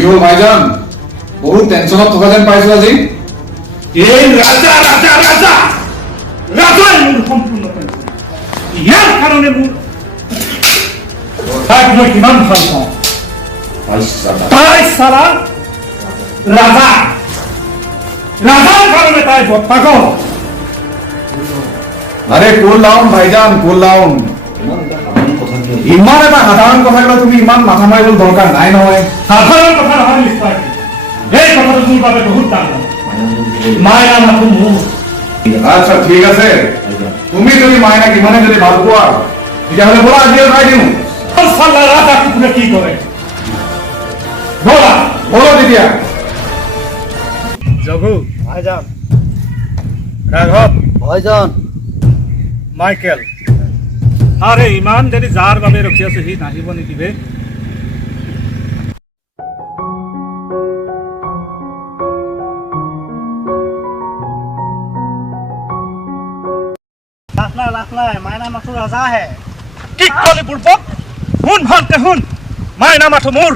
কি হ'ল ভাইজান বহুত টেনচনত থকা যেন পাইছো আজি এই ৰাজা ৰাজা ৰাজা ৰাজাই মোৰ সম্পূৰ্ণ টেনচন ইয়াৰ কাৰণে মোৰ তাক মই কিমান ভাল পাওঁ তাই চালা ৰাজা ৰাজাৰ কাৰণে তাই পাগল আৰে কুল ডাউন ভাইজান কুল ডাউন ইমান এটা সাধাৰণ কথা কলে তুমি ইমান মাথা মাৰিব দৰকাৰ নাই নহয় সাধাৰণ কথা নহয় নিশ্চয় এই কথাটো মোৰ বাবে বহুত ডাঙৰ মাইনা মাথো মোৰ আচ্ছা ঠিক আছে তুমি যদি মাইনাক ইমানে যদি ভাল পোৱা তেতিয়াহ'লে বলা আজিয়ে উঠাই দিওঁ চালা ৰাজা কুকুৰে কি কৰে বলা বলো তেতিয়া জগু ভাইজান ৰাঘৱ ভাইজান মাইকেল আৰে ইমান দেৰি যাৰ বাবে ৰখি আছো সি নাহিব নেকি বে লাখ নাই মাইনা মাথো ৰাজা হে কি কলি বুৰ্বক শুন ভালকে শুন মাইনা মাথো মোৰ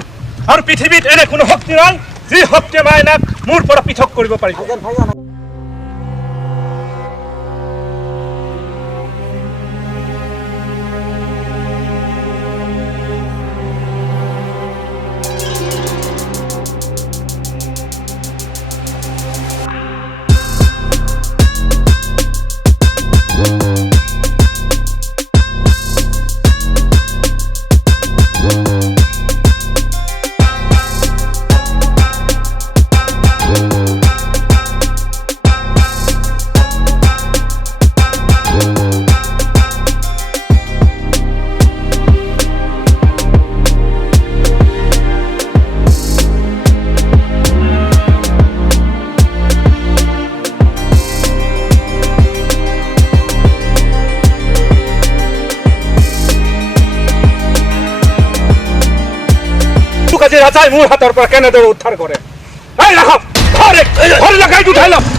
আৰু পৃথিৱীত এনে কোনো শক্তি নাই যি শক্তিয়ে মাইনাক মোৰ পৰা পৃথক কৰিব পাৰিব ৰাজাই মোৰ হাতৰ পৰা কেনেদৰে উদ্ধাৰ কৰে এই ৰাখক ঘৰে লগাই উঠাই লওক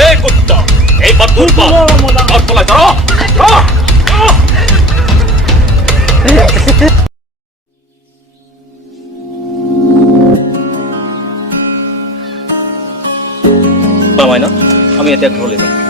এই কুত্তা এইবাৰ দূৰ পা আৰ তোলা দাঁড়া মাইনা আমি এতিয়া ঘৰলৈ যাম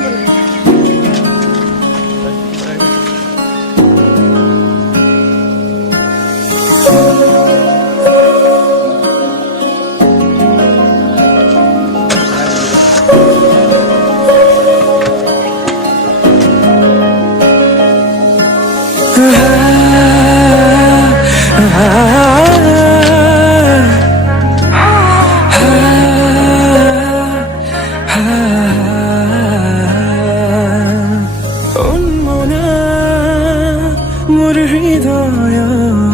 মোৰ হৃদয়